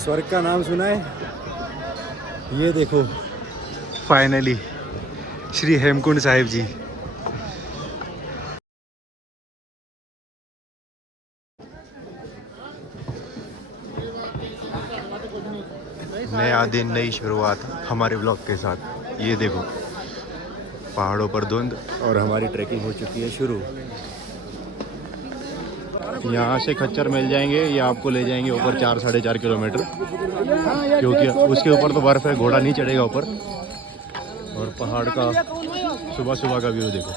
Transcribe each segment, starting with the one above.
स्वर्ग का नाम सुना है? ये देखो फाइनली श्री हेमकुंड साहिब जी। नया दिन, नई शुरुआत हमारे ब्लॉग के साथ। ये देखो पहाड़ों पर धुंध और हमारी ट्रैकिंग हो चुकी है शुरू। यहाँ से खच्चर मिल जाएंगे, ये आपको ले जाएंगे ऊपर 4-4.5 किलोमीटर, क्योंकि उसके ऊपर तो बर्फ़ है, घोड़ा नहीं चढ़ेगा ऊपर। और पहाड़ का सुबह सुबह का व्यू देखो।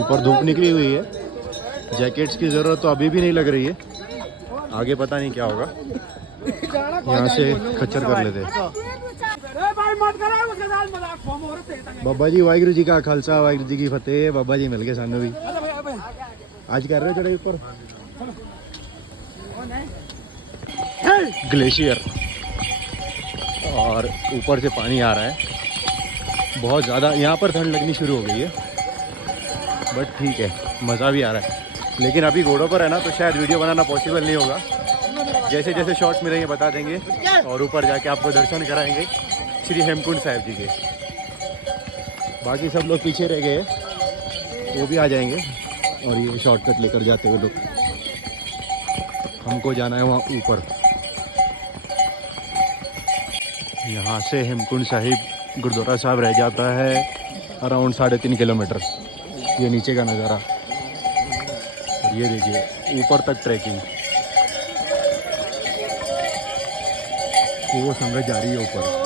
ऊपर धूप निकली हुई है, जैकेट्स की ज़रूरत तो अभी भी नहीं लग रही है, आगे पता नहीं क्या होगा। यहाँ से खच्चर कर लेते हैं। बाबा जी वाहिगुरु जी का खालसा, वाहिगुरु जी की फतेह। बाबा जी मिल गए सानू भी। आज कर रहे हो चढ़ाई ऊपर ग्लेशियर, और ऊपर से पानी आ रहा है बहुत ज़्यादा। यहाँ पर ठंड लगनी शुरू हो गई है, बट ठीक है, मज़ा भी आ रहा है। लेकिन अभी घोड़ों पर है ना, तो शायद वीडियो बनाना पॉसिबल नहीं होगा। जैसे जैसे शॉर्ट्स मिलेंगे बता देंगे, और ऊपर जाके आपको दर्शन कराएंगे श्री हेमकुंड साहिब जी के। बाकी सब लोग पीछे रह गए, वो भी आ जाएंगे। और ये शॉर्टकट लेकर जाते हुए लोग, हमको जाना है वहाँ ऊपर। यहाँ से हेमकुंड साहिब गुरुद्वारा साहब रह जाता है अराउंड 3.5 किलोमीटर। ये नीचे का नज़ारा, और ये देखिए ऊपर तक ट्रैकिंग। वो संगत जा रही है ऊपर।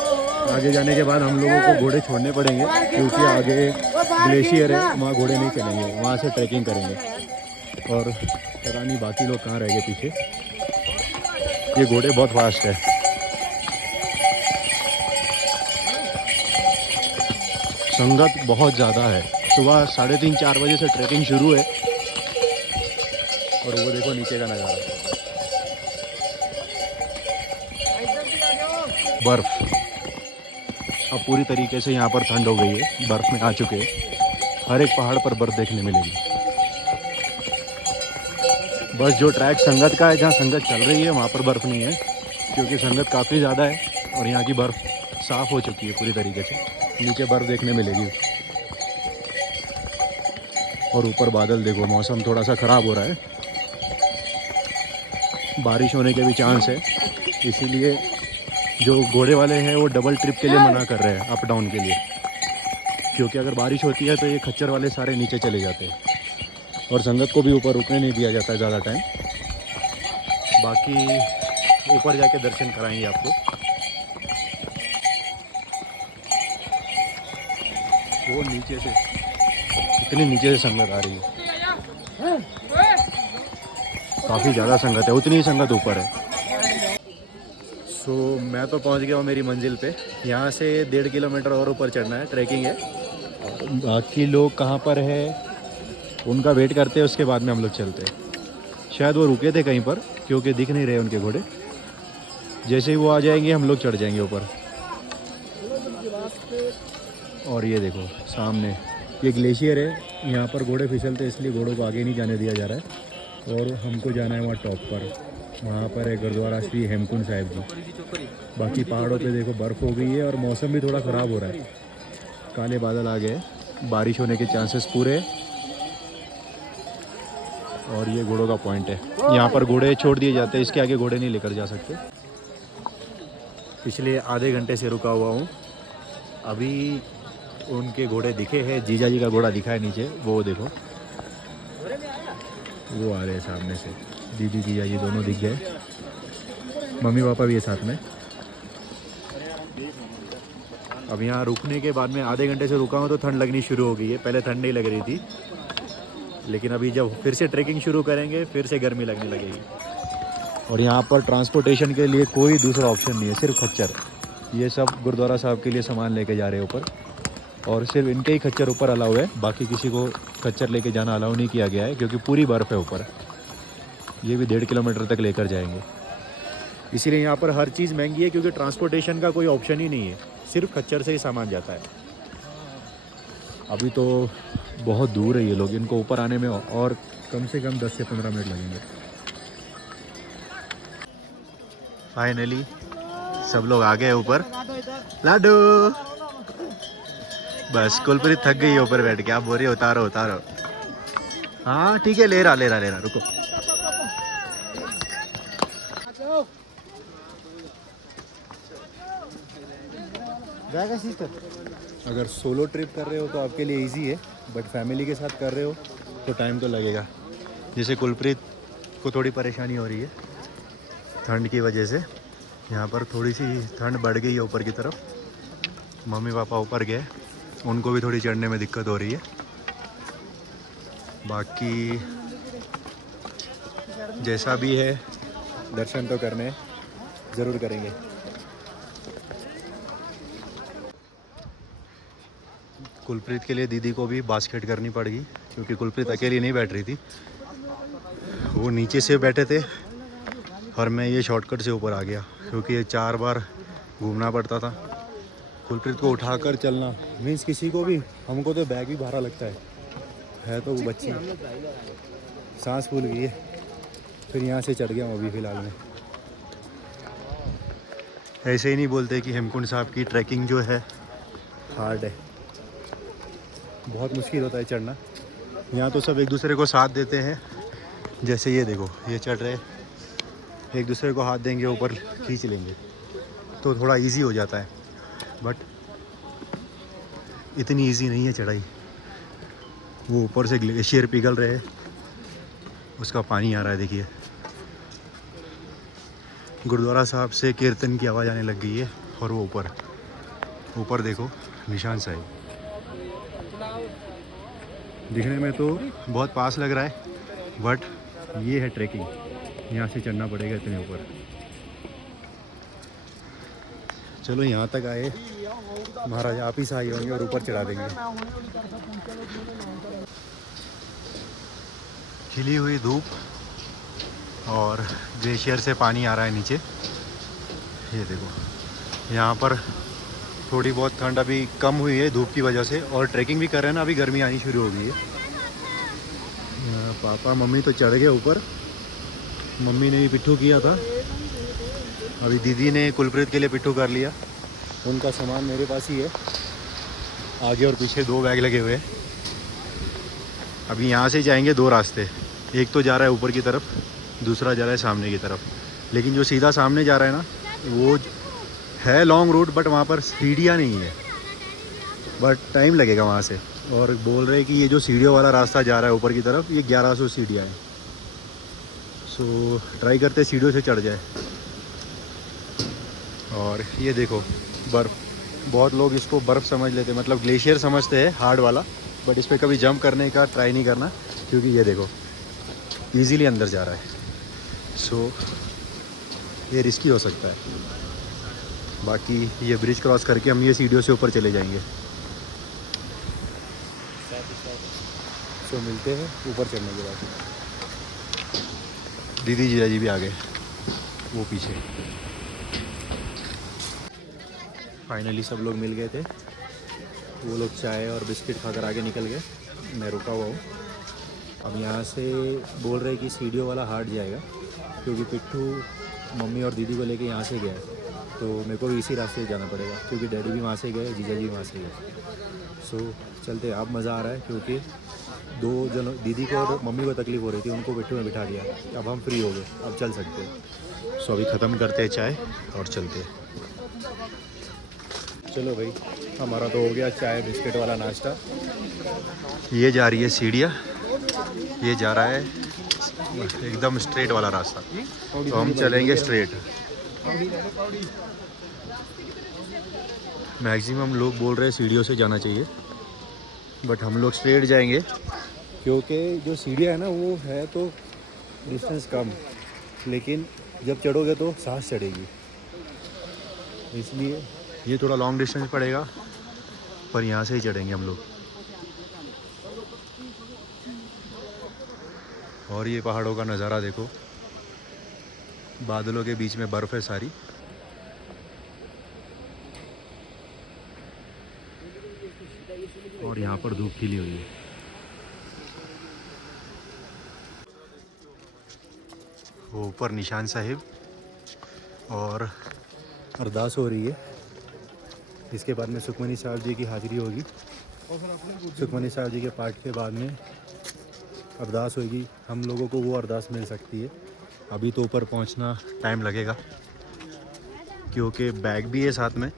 आगे जाने के बाद हम लोगों को घोड़े छोड़ने पड़ेंगे, क्योंकि आगे ग्लेशियर है, वहाँ घोड़े नहीं चलेंगे, वहाँ से ट्रैकिंग करेंगे। और पता नहीं बाकी लोग कहाँ रह गए पीछे। ये घोड़े बहुत फास्ट है। संगत बहुत ज़्यादा है। सुबह 3:30-4 बजे से ट्रैकिंग शुरू है, और वो देखो नीचे का नज़ारा, बर्फ़। अब पूरी तरीके से यहाँ पर ठंड हो गई है, बर्फ़ में आ चुके हैं। हर एक पहाड़ पर बर्फ़ देखने मिलेगी। बस जो ट्रैक संगत का है, जहाँ संगत चल रही है, वहाँ पर बर्फ़ नहीं है, क्योंकि संगत काफ़ी ज़्यादा है और यहाँ की बर्फ़ साफ़ हो चुकी है पूरी तरीके से। नीचे बर्फ़ देखने मिलेगी। और ऊपर बादल देखो, मौसम थोड़ा सा ख़राब हो रहा है, बारिश होने के भी चांस है। इसीलिए जो घोड़े वाले हैं वो डबल ट्रिप के लिए मना कर रहे हैं, अप डाउन के लिए, क्योंकि अगर बारिश होती है तो ये खच्चर वाले सारे नीचे चले जाते हैं, और संगत को भी ऊपर रुकने नहीं दिया जाता है ज़्यादा टाइम। बाकी ऊपर जाके दर्शन कराएंगे आपको। वो नीचे से, इतनी नीचे से संगत आ रही है, काफ़ी ज़्यादा संगत है, उतनी ही संगत ऊपर है। मैं तो पहुंच गया हूँ मेरी मंजिल पे। यहाँ से 1.5 किलोमीटर और ऊपर चढ़ना है, ट्रैकिंग है। बाकी लोग कहाँ पर है उनका वेट करते हैं, उसके बाद में हम लोग चलते हैं। शायद वो रुके थे कहीं पर, क्योंकि दिख नहीं रहे उनके घोड़े। जैसे ही वो आ जाएंगे हम लोग चढ़ जाएंगे ऊपर। और ये देखो सामने ये ग्लेशियर है, यहाँ पर घोड़े फिसलते, इसलिए घोड़ों को आगे नहीं जाने दिया जा रहा है। और हमको जाना है वहाँ टॉप पर, वहाँ पर है गुरुद्वारा श्री हेमकुंड साहिब जी। बाकी पहाड़ों पे देखो बर्फ़ हो गई है, और मौसम भी थोड़ा ख़राब हो रहा है, काले बादल आ गए, बारिश होने के चांसेस पूरे। और ये घोड़ों का पॉइंट है, यहाँ पर घोड़े छोड़ दिए जाते हैं, इसके आगे घोड़े नहीं लेकर जा सकते। पिछले आधे घंटे से रुका हुआ हूँ, अभी उनके घोड़े दिखे हैं। जीजा जी का घोड़ा दिखा है नीचे, वो देखो वो आ रहे हैं सामने से। दीदी जीजा जी दोनों दिख गए, मम्मी पापा भी है साथ में। अब यहाँ रुकने के बाद में आधे घंटे से रुका हूँ तो ठंड लगनी शुरू हो गई है। पहले ठंड नहीं लग रही थी, लेकिन अभी जब फिर से ट्रैकिंग शुरू करेंगे फिर से गर्मी लगने लगेगी। और यहाँ पर ट्रांसपोर्टेशन के लिए कोई दूसरा ऑप्शन नहीं है, सिर्फ खच्चर। ये सब गुरुद्वारा साहब के लिए सामान लेके जा रहे हैं ऊपर, और सिर्फ इनके ही खच्चर ऊपर अलाउ है, बाकी किसी को खच्चर लेके जाना अलाउ नहीं किया गया है, क्योंकि पूरी बर्फ़ है ऊपर। ये भी 1.5 किलोमीटर तक लेकर जाएंगे, इसीलिए यहाँ पर हर चीज़ महंगी है, क्योंकि ट्रांसपोर्टेशन का कोई ऑप्शन ही नहीं है, सिर्फ खच्चर से ही सामान जाता है। अभी तो बहुत दूर है ये लोग, इनको ऊपर आने में और कम से कम 10 से 15 मिनट लगेंगे। फाइनली सब लोग आ गए ऊपर। लाडू बस कुलप्रीत थक गई है ऊपर बैठ के, आप बोल रही है उतारो उतारो। हाँ ठीक है, ले रहा रुको। अगर सोलो ट्रिप कर रहे हो तो आपके लिए इजी है, बट फैमिली के साथ कर रहे हो तो टाइम तो लगेगा। जैसे कुलप्रीत को थोड़ी परेशानी हो रही है ठंड की वजह से, यहाँ पर थोड़ी सी ठंड बढ़ गई है ऊपर की तरफ। मम्मी पापा ऊपर गए, उनको भी थोड़ी चढ़ने में दिक्कत हो रही है। बाकी जैसा भी है दर्शन तो करने ज़रूर करेंगे। कुलप्रीत के लिए दीदी को भी बास्केट करनी पड़ेगी, क्योंकि कुलप्रीत अकेली नहीं बैठ रही थी, वो नीचे से बैठे थे और मैं ये शॉर्टकट से ऊपर आ गया, क्योंकि ये 4 बार घूमना पड़ता था। कुलप्रीत को उठाकर चलना मीन्स किसी को भी, हमको तो बैग भी भारा लगता है तो वो बच्ची सांस फूल गई है, फिर यहाँ से चढ़ गया हूँ अभी फ़िलहाल में। ऐसे ही नहीं बोलते कि हेमकुंड साहब की ट्रैकिंग जो है हार्ड है, बहुत मुश्किल होता है चढ़ना। यहाँ तो सब एक दूसरे को साथ देते हैं, जैसे ये देखो ये चढ़ रहे, एक दूसरे को हाथ देंगे ऊपर खींच लेंगे तो थोड़ा इजी हो जाता है, बट इतनी इजी नहीं है चढ़ाई। वो ऊपर से ग्लेशियर पिघल रहे हैं, उसका पानी आ रहा है देखिए। गुरुद्वारा साहब से कीर्तन की आवाज़ आने लग गई है, और वो ऊपर देखो निशान साहिब दिखने में तो बहुत पास लग रहा है, बट ये है ट्रैकिंग, यहाँ से चढ़ना पड़ेगा इतने ऊपर। चलो यहाँ तक आए, महाराज आप ही सहाय होंगे और ऊपर चढ़ा देंगे। खिली हुई धूप और ग्लेशियर से पानी आ रहा है नीचे, ये देखो। यहाँ पर थोड़ी बहुत ठंड अभी कम हुई है धूप की वजह से, और ट्रैकिंग भी कर रहे हैं ना, अभी गर्मी आनी शुरू हो गई है। पापा मम्मी तो चढ़ गए ऊपर, मम्मी ने भी पिट्ठू किया था, अभी दीदी ने कुलप्रीत के लिए पिट्ठू कर लिया। उनका सामान मेरे पास ही है, आगे और पीछे 2 बैग लगे हुए हैं। अभी यहाँ से जाएंगे 2 रास्ते, एक तो जा रहा है ऊपर की तरफ, दूसरा जा रहा है सामने की तरफ। लेकिन जो सीधा सामने जा रहा है ना वो है लॉन्ग रूट, बट वहाँ पर सीढ़ियाँ नहीं है, बट टाइम लगेगा वहाँ से। और बोल रहे हैं कि ये जो सीढ़ियों वाला रास्ता जा रहा है ऊपर की तरफ, ये 1100 सीढ़ियाँ हैं। सो ट्राई करते सीढ़ियों से चढ़ जाए। और ये देखो बर्फ़, बहुत लोग इसको बर्फ़ समझ लेते हैं, मतलब ग्लेशियर समझते हैं हार्ड वाला, बट इस पर कभी जंप करने का ट्राई नहीं करना, क्योंकि ये देखो ईज़िली अंदर जा रहा है। सो ये रिस्की हो सकता है। बाकी ये ब्रिज क्रॉस करके हम ये सीढ़ियों से ऊपर चले जाएंगे। सो मिलते हैं ऊपर चढ़ने के बाद। दीदी जीजा जी भी आ गए, वो पीछे। फाइनली सब लोग मिल गए थे, वो लोग चाय और बिस्किट खाकर आगे निकल गए, मैं रुका हुआ हूँ। अब यहाँ से बोल रहे कि सीढ़ियों वाला हार्ड जाएगा, क्योंकि पिट्ठू मम्मी और दीदी को लेके यहाँ से गया है, तो मेरे को भी इसी रास्ते से जाना पड़ेगा, क्योंकि डैडी भी वहाँ से गए, जीजा जी भी वहाँ से गए। सो चलते, अब मज़ा आ रहा है, क्योंकि 2 जन, दीदी को और मम्मी को तकलीफ़ हो रही थी, उनको पिट्ठू में बिठा दिया, अब हम फ्री हो गए, अब चल सकते हैं। सो अभी ख़त्म करते हैं चाय और चलते हैं। चलो भाई, हमारा तो हो गया चाय बिस्किट वाला नाश्ता। ये जा रही है सीढ़ियाँ, ये जा रहा है एकदम स्ट्रेट वाला रास्ता, तो हम चलेंगे स्ट्रेट। मैक्सिमम लोग बोल रहे हैं सीढ़ियों से जाना चाहिए, बट हम लोग स्ट्रेट जाएंगे, क्योंकि जो सीढ़ियाँ है ना वो है तो डिस्टेंस कम, लेकिन जब चढ़ोगे तो सांस चढ़ेगी, इसलिए ये थोड़ा लॉन्ग डिस्टेंस पड़ेगा, पर यहाँ से ही चढ़ेंगे हम लोग। और ये पहाड़ों का नज़ारा देखो, बादलों के बीच में बर्फ़ है सारी। और यहाँ पर धूप खिली हुई है। वो ऊपर निशान साहिब और अरदास हो रही है। इसके बाद में सुखमनी साहब जी की हाज़िरी होगी। सुखमनी साहब जी के पाठ के बाद में अरदास होगी। हम लोगों को वो अरदास मिल सकती है। अभी तो ऊपर पहुंचना टाइम लगेगा क्योंकि बैग भी है साथ में।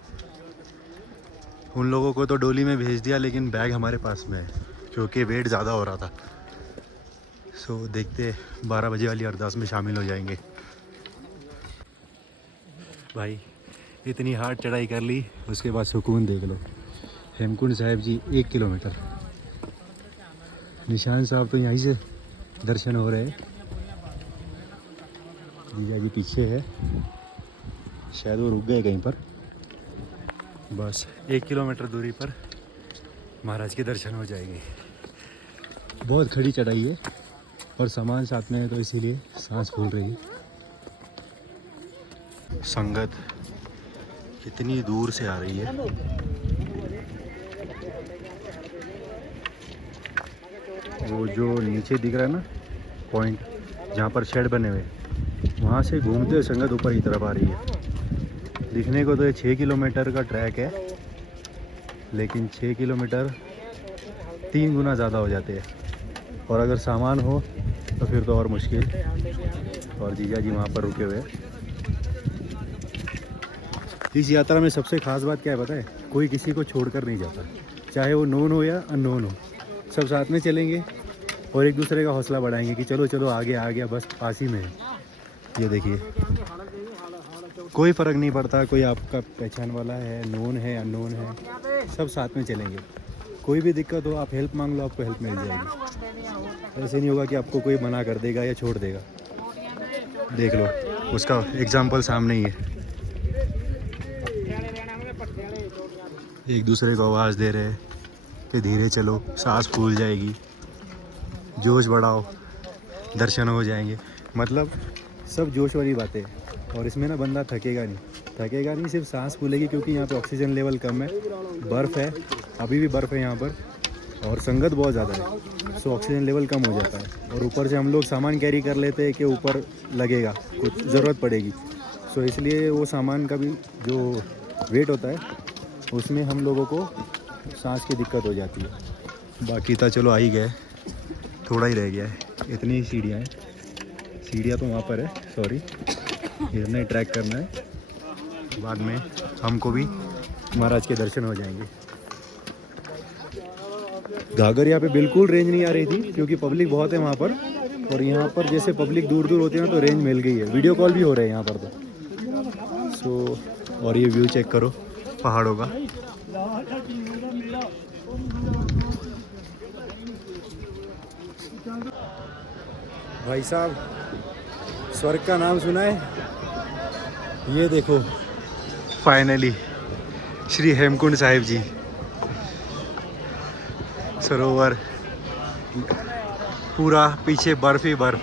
उन लोगों को तो डोली में भेज दिया, लेकिन बैग हमारे पास में है क्योंकि वेट ज़्यादा हो रहा था। सो देखते 12 बजे वाली अरदास में शामिल हो जाएंगे। भाई इतनी हार्ड चढ़ाई कर ली, उसके बाद सुकून देख लो। हेमकुंड साहिब जी 1 किलोमीटर। निशान साहब तो यहीं से दर्शन हो रहे हैं। जीजा जी पीछे है, शायद वो रुक गए कहीं पर। बस 1 किलोमीटर दूरी पर महाराज के दर्शन हो जाएंगे। बहुत खड़ी चढ़ाई है और सामान साथ में है तो इसीलिए सांस फूल रही है। संगत कितनी दूर से आ रही है। वो जो नीचे दिख रहा है ना पॉइंट, जहाँ पर शेड बने हुए, वहाँ से घूमते हुए संगत ऊपर की तरफ आ रही है। दिखने को तो ये 6 किलोमीटर का ट्रैक है, लेकिन 6 किलोमीटर 3 गुना ज़्यादा हो जाते हैं। और अगर सामान हो तो फिर तो और मुश्किल। और जीजा जी वहाँ पर रुके हुए हैं। इस यात्रा में सबसे ख़ास बात क्या है पता है? कोई किसी को छोड़कर नहीं जाता, चाहे वो नोन हो या अननोन हो। सब साथ में चलेंगे और एक दूसरे का हौसला बढ़ाएंगे कि चलो चलो आगे आ गया, बस पास ही में है। ये देखिए, कोई फ़र्क नहीं पड़ता कोई आपका पहचान वाला है, नोन है अननोन है, सब साथ में चलेंगे। कोई भी दिक्कत हो आप हेल्प मांग लो, आपको हेल्प मिल जाएगी। ऐसे नहीं होगा कि आपको कोई मना कर देगा या छोड़ देगा। देख लो, उसका एग्जाम्पल सामने ही है। एक दूसरे को आवाज़ दे रहे कि धीरे चलो, सांस फूल जाएगी, जोश बढ़ाओ, दर्शन हो जाएंगे। मतलब सब जोश वाली बातें। और इसमें ना बंदा थकेगा नहीं, सिर्फ सांस फूलेगी क्योंकि यहाँ पे ऑक्सीजन लेवल कम है, बर्फ़ है, अभी भी बर्फ़ है यहाँ पर, और संगत बहुत ज़्यादा है। सो ऑक्सीजन लेवल कम हो जाता है। और ऊपर से हम लोग सामान कैरी कर लेते हैं कि ऊपर लगेगा, कुछ ज़रूरत पड़ेगी। सो इसलिए वो सामान का भी जो वेट होता है उसमें हम लोगों को सांस की दिक्कत हो जाती है। बाकी तो चलो आ ही गए, थोड़ा ही रह गया है। इतनी ही सीढ़ियाँ हैं, सीढ़ियाँ तो वहाँ पर है, सॉरी, इतना ही ट्रैक करना है। बाद में हमको भी महाराज के दर्शन हो जाएंगे। घाघर यहाँ पे बिल्कुल रेंज नहीं आ रही थी क्योंकि पब्लिक बहुत है वहाँ पर। और यहाँ पर जैसे पब्लिक दूर दूर होती है ना तो रेंज मिल गई है। वीडियो कॉल भी हो रहे हैं यहाँ पर तो। सो और ये व्यू चेक करो पहाड़ों का। भाई साहब, स्वर्ग का नाम सुना है? ये देखो, फाइनली श्री हेमकुंड साहिब जी सरोवर, पूरा पीछे बर्फ ही बर्फ।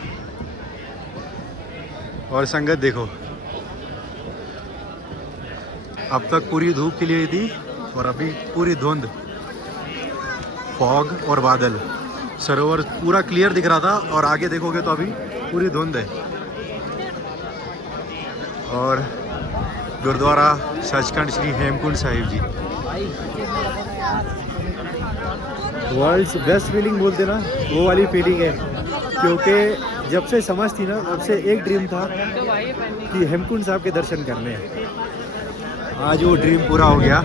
और संगत देखो, अब तक पूरी धूप खिली हुई थी और अभी पूरी धुंध, फॉग और बादल। सरोवर पूरा क्लियर दिख रहा था और आगे देखोगे तो अभी पूरी धुंध है। और गुरुद्वारा सचखंड श्री हेमकुंड साहिब जी, वर्ल्ड्स बेस्ट फीलिंग बोलते ना, वो वाली फीलिंग है। क्योंकि जब से समझ थी ना, तब से एक ड्रीम था कि हेमकुंड साहब के दर्शन करने हैं। आज वो ड्रीम पूरा हो गया।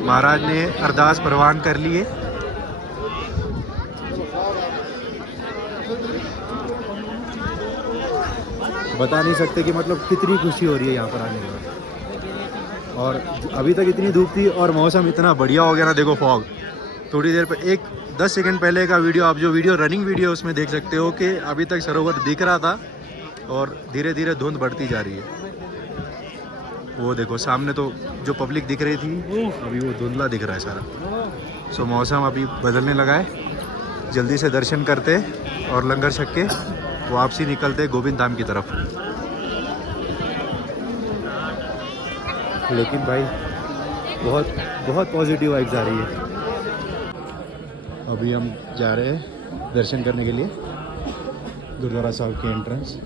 महाराज ने अरदास परवान कर लिए। बता नहीं सकते कि मतलब कितनी खुशी हो रही है यहाँ पर आने के बाद। और अभी तक इतनी धूप थी और मौसम इतना बढ़िया हो गया ना। देखो फॉग, थोड़ी देर पे 10 सेकंड पहले का वीडियो, आप जो वीडियो रनिंग वीडियो उसमें देख सकते हो कि अभी तक सरोवर दिख रहा था और धीरे धीरे धुंध बढ़ती जा रही है। वो देखो सामने तो जो पब्लिक दिख रही थी अभी वो धुंधला दिख रहा है सारा। सो मौसम अभी बदलने लगा है। जल्दी से दर्शन करते और लंगर छक के वापसी निकलते गोविंद धाम की तरफ। लेकिन भाई बहुत बहुत पॉजिटिव वाइब्स आ रही है। अभी हम जा रहे हैं दर्शन करने के लिए गुरुद्वारा साहिब के एंट्रेंस।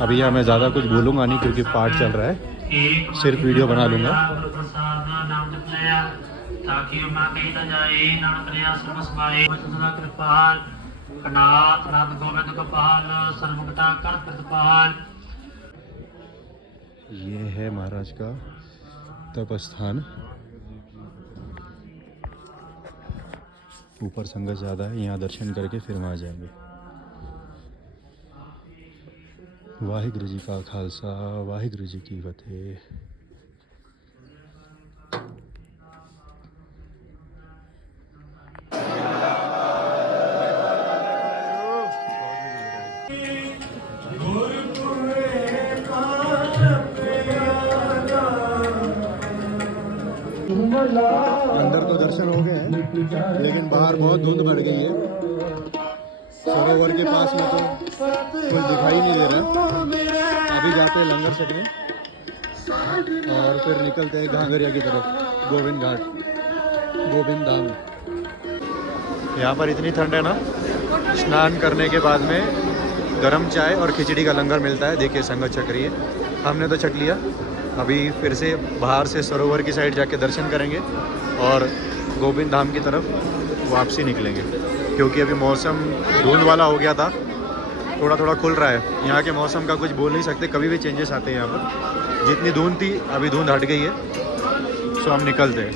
अभी यहाँ मैं ज़्यादा कुछ बोलूँगा नहीं क्योंकि पाठ चल रहा है, सिर्फ वीडियो बना लूँगा। ताकि कहीं न जाए नानक लिया सर्वस्माए सदा कृपाल कनाथ राम गोविंद गोपाल सर्वगता कर प्रतिपाल। ये है महाराज का तप स्थान। ऊपर संगत ज़्यादा है, यहाँ दर्शन करके फिर वहाँ जाएंगे। वाहिगुरु जी का खालसा वाहिगुरु जी की फतेह। अंदर तो दर्शन हो गए हैं लेकिन बाहर बहुत धुंध बढ़ गई है। सरोवर के पास में तो कुछ दिखाई नहीं दे रहा। अभी जाते हैं लंगर छकने और फिर निकलते हैं घाघरिया की तरफ, गोविंद घाट, गोविंद धाम। यहाँ पर इतनी ठंड है ना, स्नान करने के बाद में गरम चाय और खिचड़ी का लंगर मिलता है। देखिए संगत छक रही है, हमने तो छक लिया। अभी फिर से बाहर से सरोवर की साइड जाके दर्शन करेंगे और गोविंद धाम की तरफ वापसी निकलेंगे क्योंकि अभी मौसम धुंध वाला हो गया था, थोड़ा थोड़ा खुल रहा है। यहाँ के मौसम का कुछ बोल नहीं सकते, कभी भी चेंजेस आते हैं यहाँ पर। जितनी धुंध थी अभी धुंध हट गई है, सो हम निकलते हैं।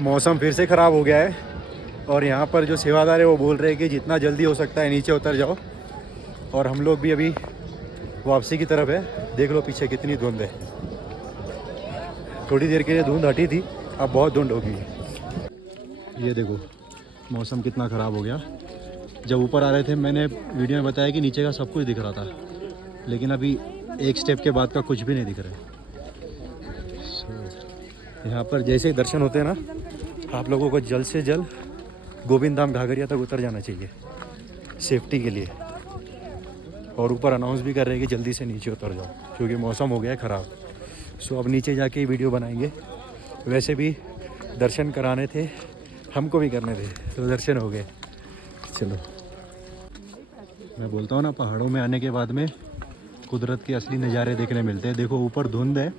मौसम फिर से ख़राब हो गया है और यहाँ पर जो सेवादार है वो बोल रहे हैं कि जितना जल्दी हो सकता है नीचे उतर जाओ। और हम लोग भी अभी वापसी की तरफ है। देख लो पीछे कितनी धुंध है। थोड़ी देर के लिए धुंध हटी थी, अब बहुत धुंध हो गई है। ये देखो मौसम कितना ख़राब हो गया। जब ऊपर आ रहे थे मैंने वीडियो में बताया कि नीचे का सब कुछ दिख रहा था, लेकिन अभी एक स्टेप के बाद का कुछ भी नहीं दिख रहा है। यहाँ पर जैसे ही दर्शन होते हैं ना, आप लोगों को जल्द से जल्द गोविंद धाम घाघरिया तक उतर जाना चाहिए सेफ्टी के लिए। और ऊपर अनाउंस भी कर रहे हैं कि जल्दी से नीचे उतर जाओ क्योंकि मौसम हो गया है ख़राब। सो अब नीचे जाके वीडियो बनाएंगे। वैसे भी दर्शन कराने थे, हमको भी करने थे, तो दर्शन हो गए। चलो, मैं बोलता हूँ ना, पहाड़ों में आने के बाद में कुदरत के असली नज़ारे देखने मिलते हैं। देखो ऊपर धुंध है,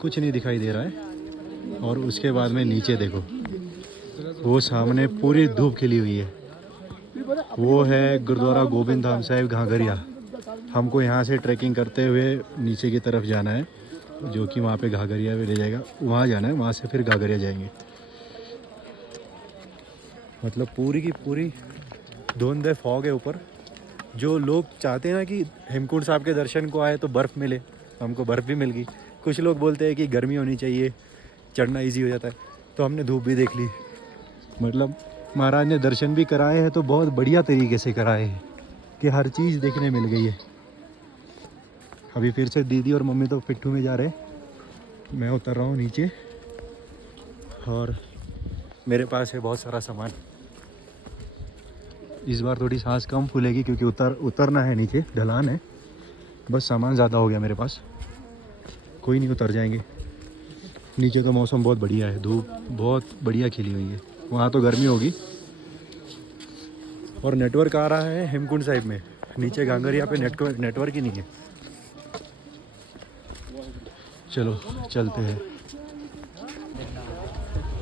कुछ नहीं दिखाई दे रहा है, और उसके बाद में नीचे देखो, वो सामने पूरी धूप खिली हुई है। वो है गुरुद्वारा गोविंद धाम साहिब घाघरिया। हमको यहाँ से ट्रैकिंग करते हुए नीचे की तरफ जाना है, जो कि वहाँ पे घाघरिया भी ले जाएगा। वहाँ जाना है, वहाँ से फिर घाघरिया जाएंगे। मतलब पूरी की पूरी धुंध है, फॉग है ऊपर। जो लोग चाहते हैं ना कि हेमकुंड साहब के दर्शन को आए तो बर्फ़ मिले, हमको बर्फ़ भी मिल गई। कुछ लोग बोलते हैं कि गर्मी होनी चाहिए, चढ़ना इजी हो जाता है, तो हमने धूप भी देख ली। मतलब महाराज ने दर्शन भी कराए हैं तो बहुत बढ़िया तरीके से कराए हैं कि हर चीज़ देखने मिल गई है। अभी फिर से दीदी और मम्मी तो पिट्ठू में जा रहे हैं, मैं उतर रहा हूँ नीचे और मेरे पास है बहुत सारा सामान। इस बार थोड़ी सांस कम फूलेगी क्योंकि उतरना है नीचे, ढलान है। बस सामान ज़्यादा हो गया मेरे पास, कोई नहीं, उतर जाएंगे। नीचे का मौसम बहुत बढ़िया है, धूप बहुत बढ़िया खिली हुई है। वहाँ तो गर्मी होगी। और नेटवर्क आ रहा है हेमकुंड साहिब में, नीचे घाघरिया पे नेटवर्क ही नहीं है। चलो चलते हैं।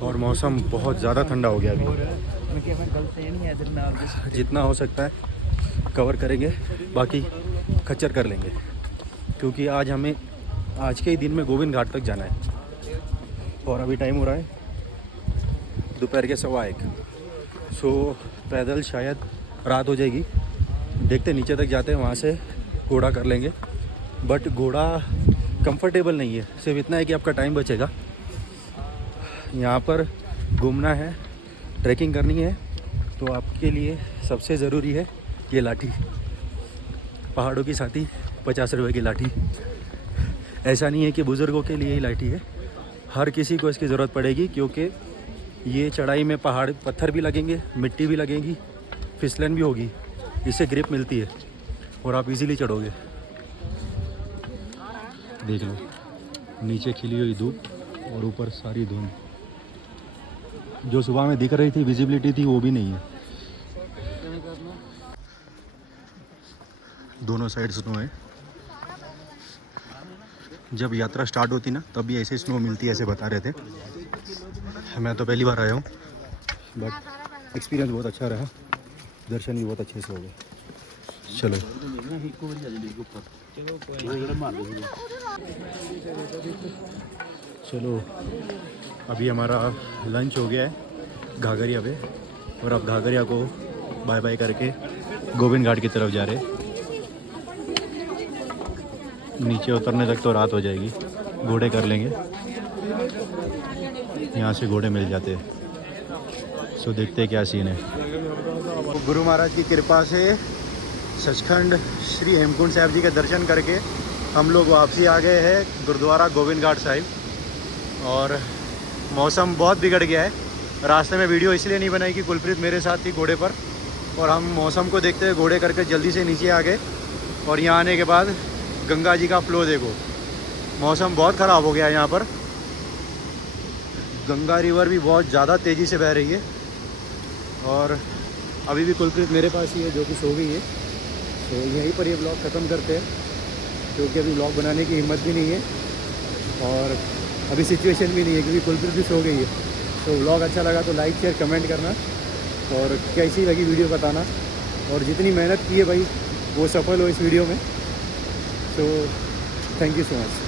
और मौसम बहुत ज़्यादा ठंडा हो गया अभी। जितना हो सकता है कवर करेंगे, बाकी खच्चर कर लेंगे क्योंकि आज हमें आज के ही दिन में गोविंद घाट तक जाना है। और अभी टाइम हो रहा है दोपहर के 1:15। सो पैदल शायद रात हो जाएगी। देखते नीचे तक जाते हैं, वहाँ से घोड़ा कर लेंगे। बट घोड़ा कंफर्टेबल नहीं है, सिर्फ इतना है कि आपका टाइम बचेगा। यहाँ पर घूमना है, ट्रैकिंग करनी है, तो आपके लिए सबसे ज़रूरी है ये लाठी, पहाड़ों की साथी 50 रुपये की लाठी। ऐसा नहीं है कि बुज़ुर्गों के लिए ही लाठी है, हर किसी को इसकी ज़रूरत पड़ेगी क्योंकि ये चढ़ाई में पहाड़ पत्थर भी लगेंगे, मिट्टी भी लगेगी, फिसलन भी होगी। इससे ग्रिप मिलती है और आप इजीली चढ़ोगे। देख लो नीचे खिली हुई धूप और ऊपर सारी धुंध। जो सुबह में दिख रही थी, विजिबिलिटी थी, वो भी नहीं है। दोनों साइड स्नो है। जब यात्रा स्टार्ट होती ना तब भी ऐसे स्नो मिलती है, ऐसे बता रहे थे। मैं तो पहली बार आया हूँ, बट एक्सपीरियंस बहुत अच्छा रहा, दर्शन भी बहुत अच्छे से हो गए। चलो चलो, अभी हमारा लंच हो गया है घाघरिया पे, और अब घाघरिया को बाय बाय करके गोविंद घाट की तरफ जा रहे हैं। नीचे उतरने तक तो रात हो जाएगी, घोड़े कर लेंगे, यहाँ से घोड़े मिल जाते हैं। सो देखते हैं क्या सीन है। गुरु महाराज की कृपा से सचखंड श्री हेमकुंड साहिब जी के दर्शन करके हम लोग वापसी आ गए हैं गुरुद्वारा गोविंद घाट साहिब। और मौसम बहुत बिगड़ गया है। रास्ते में वीडियो इसलिए नहीं बनाई कि कुलप्रीत मेरे साथ थी घोड़े पर, और हम मौसम को देखते हुए घोड़े करके जल्दी से नीचे आ गए। और यहाँ आने के बाद गंगा जी का फ्लो देखो, मौसम बहुत ख़राब हो गया है यहाँ पर। गंगा रिवर भी बहुत ज़्यादा तेज़ी से बह रही है, और अभी भी कुलप्रीत मेरे पास ही है जो कि सो गई है। तो यहीं पर ये ब्लॉग ख़त्म करते हैं, क्योंकि अभी ब्लॉग बनाने की हिम्मत भी नहीं है और अभी सिचुएशन भी नहीं है, क्योंकि कुलप्रीत भी सो गई है। तो ब्लॉग अच्छा लगा तो लाइक शेयर कमेंट करना, और कैसी लगी वीडियो बताना, और जितनी मेहनत की है भाई वो सफल हो इस वीडियो में। तो थैंक यू सो मच।